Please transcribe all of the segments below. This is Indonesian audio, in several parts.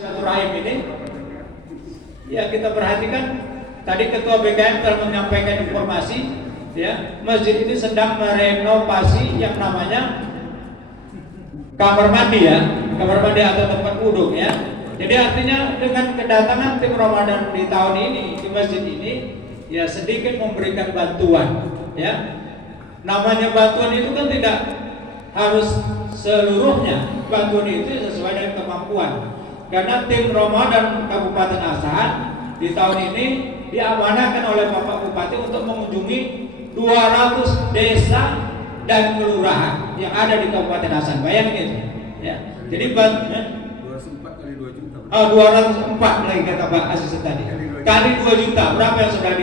Silaturahim ini, ya kita perhatikan tadi Ketua BKM telah menyampaikan informasi, ya masjid ini sedang merenovasi yang namanya kamar mandi ya, kamar mandi atau tempat wudhu ya. Jadi artinya dengan kedatangan tim Ramadan di tahun ini di masjid ini, ya sedikit memberikan bantuan, ya. Namanya bantuan itu kan tidak harus seluruhnya, bantuan itu sesuai dengan kemampuan. Karena tim Ramadan Kabupaten Asahan di tahun ini diamanahkan oleh Bapak Bupati untuk mengunjungi 200 desa dan kelurahan yang ada di Kabupaten Asahan. Bayangin ya. Jadi 204 kali 2 juta. 204 lagi kata Pak Asisten tadi. Kali 2 juta berapa yang sudah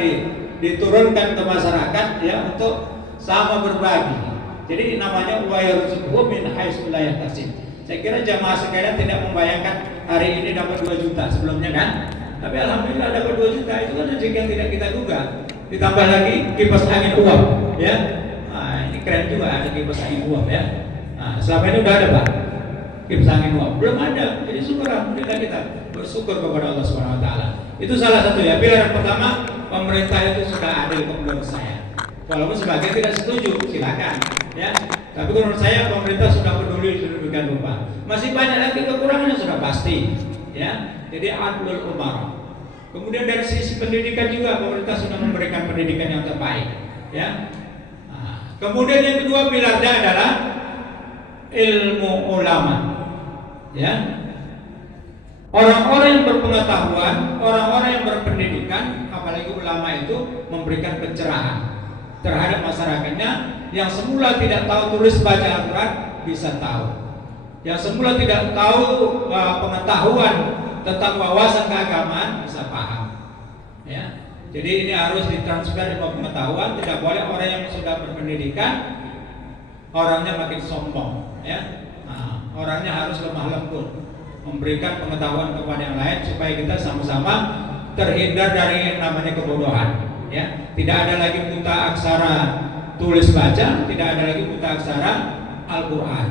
diturunkan ke masyarakat ya untuk sama berbagi. Jadi namanya wa yarzuqhu min haitsu la yahtasib. Saya kira jamaah sekalian tidak membayangkan hari ini dapat 2 juta sebelumnya kan? Tapi alhamdulillah dapat 2 juta itu kan rezeki yang tidak kita duga. Ditambah lagi kipas angin uap, ya. Nah, ini keren juga ada kipas angin uap ya. Nah, selama ini udah ada Pak kipas angin uap, belum ada. Jadi syukur alhamdulillah kita bersyukur kepada Allah Subhanahu wa taala. Itu salah satu ya. Pilihan pertama, pemerintah itu sudah adil menurut saya. Walaupun sebagian tidak setuju, silakan ya. Tapi menurut saya pemerintah sudah peduli sedemikian rupa. Masih banyak lagi kekurangannya sudah pasti, ya. Jadi adlul umar. Kemudian dari sisi pendidikan juga pemerintah sudah memberikan pendidikan yang terbaik, ya. Nah, kemudian yang kedua pilarnya adalah ilmu ulama, ya. Orang-orang yang berpengetahuan, orang-orang yang berpendidikan, apalagi ulama itu memberikan pencerahan terhadap masyarakatnya yang semula tidak tahu tulis baca Al-Quran bisa tahu, yang semula tidak tahu pengetahuan tentang wawasan keagamaan bisa paham, ya. Jadi ini harus ditransfer ilmu pengetahuan. Tidak boleh orang yang sudah berpendidikan orangnya makin sombong, ya. Nah, orangnya harus lemah lembut, memberikan pengetahuan kepada yang lain supaya kita sama-sama terhindar dari yang namanya kebodohan, ya. Tidak ada lagi buta aksara tulis baca, tidak ada lagi buta aksara Al-Quran.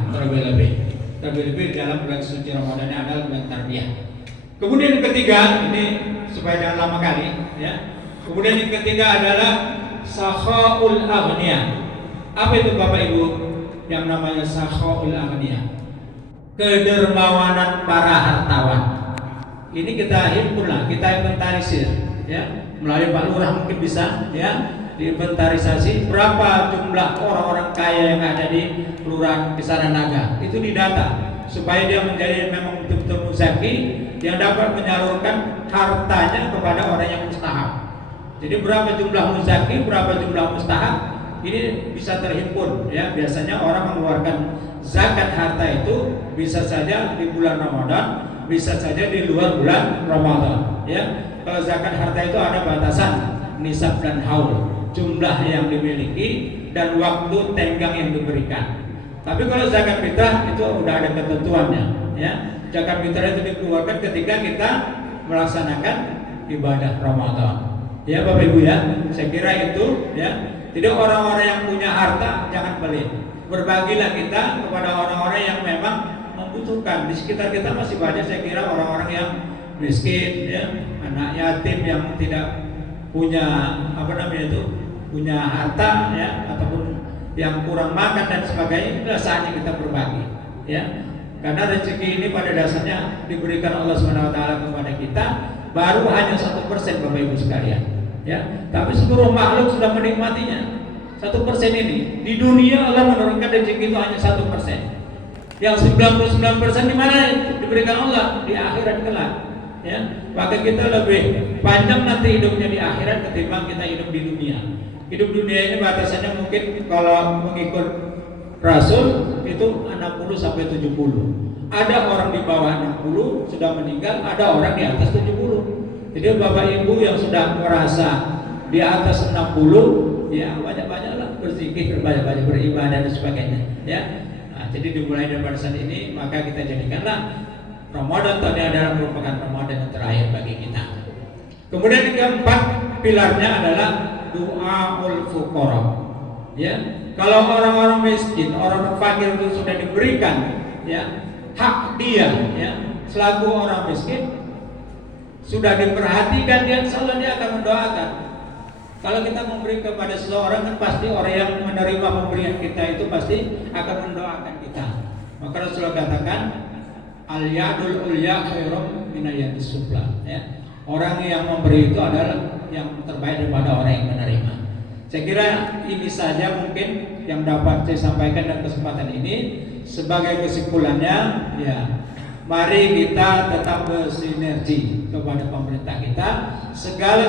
Terlebih dalam bulan suci Ramadan ini adalah bulan tarbiyah. Kemudian yang ketiga, ini supaya jangan lama kali ya. Kemudian yang ketiga adalah sakhaul aghnia. Apa itu Bapak Ibu yang namanya sakhaul aghnia? Kedermawanan para hartawan. Ini kita himpun, kita inventarisir ya. Melalui Pak Lurah mungkin bisa ya diinventarisasi berapa jumlah orang-orang kaya yang ada di Kelurahan Kisaran Naga. Itu didata supaya dia menjadi memang betul-betul muzaki yang dapat menyalurkan hartanya kepada orang yang mustahab. Jadi berapa jumlah muzaki, berapa jumlah mustahab ini bisa terhimpun ya. Biasanya orang mengeluarkan zakat harta itu bisa saja di bulan Ramadan, bisa saja di luar bulan Ramadan ya. Kalau zakat harta itu ada batasan nisab dan haul, jumlah yang dimiliki dan waktu tenggang yang diberikan. Tapi kalau zakat fitrah itu udah ada ketentuannya ya. Zakat fitrah itu dikeluarkan ketika kita melaksanakan ibadah Ramadan. Ya Bapak Ibu ya, saya kira itu ya. Jadi orang-orang yang punya harta jangan pelit. Berbagilah kita kepada orang-orang yang memang membutuhkan. Di sekitar kita masih banyak saya kira orang-orang yang miskin ya, anak yatim yang tidak punya punya harta ya, ataupun yang kurang makan dan sebagainya. Inilah saatnya kita berbagi ya. Karena rezeki ini pada dasarnya diberikan Allah Subhanahu wa taala kepada kita baru hanya 1% Bapak Ibu sekalian ya. Tapi seluruh makhluk sudah menikmatinya. 1% ini di dunia Allah menurunkan rezeki itu hanya 1%. Yang 99% di mana diberikan Allah di akhirat kelak. Ya, maka kita lebih panjang nanti hidupnya di akhirat ketimbang kita hidup di dunia. Hidup dunia ini batasannya mungkin kalau mengikut Rasul itu 60 sampai 70. Ada orang di bawah 60 sudah meninggal, ada orang di atas 70. Jadi Bapak Ibu yang sudah merasa di atas 60 ya banyak-banyaklah berzikir, banyak-banyak beribadah dan sebagainya ya. Nah, jadi dimulai dari saat ini maka kita jadikanlah Ramadan tadi adalah merupakan Ramadan yang terakhir bagi kita. Kemudian yang keempat pilarnya adalah du'aul fuqara. Ya, kalau orang-orang miskin, orang fakir itu sudah diberikan ya hak dia ya selaku orang miskin sudah diperhatikan, dia insya Allah dia akan mendoakan. Kalau kita memberi kepada seseorang kan pasti orang yang menerima pemberian kita itu pasti akan mendoakan kita. Maka Rasulullah katakan al-yadul ulya khairum minal yadis sufla, ya. Orang yang memberi itu adalah yang terbaik daripada orang yang menerima. Saya kira ini saja mungkin yang dapat saya sampaikan dalam kesempatan ini. Sebagai kesimpulannya, ya, mari kita tetap bersinergi kepada pemerintah kita. Segala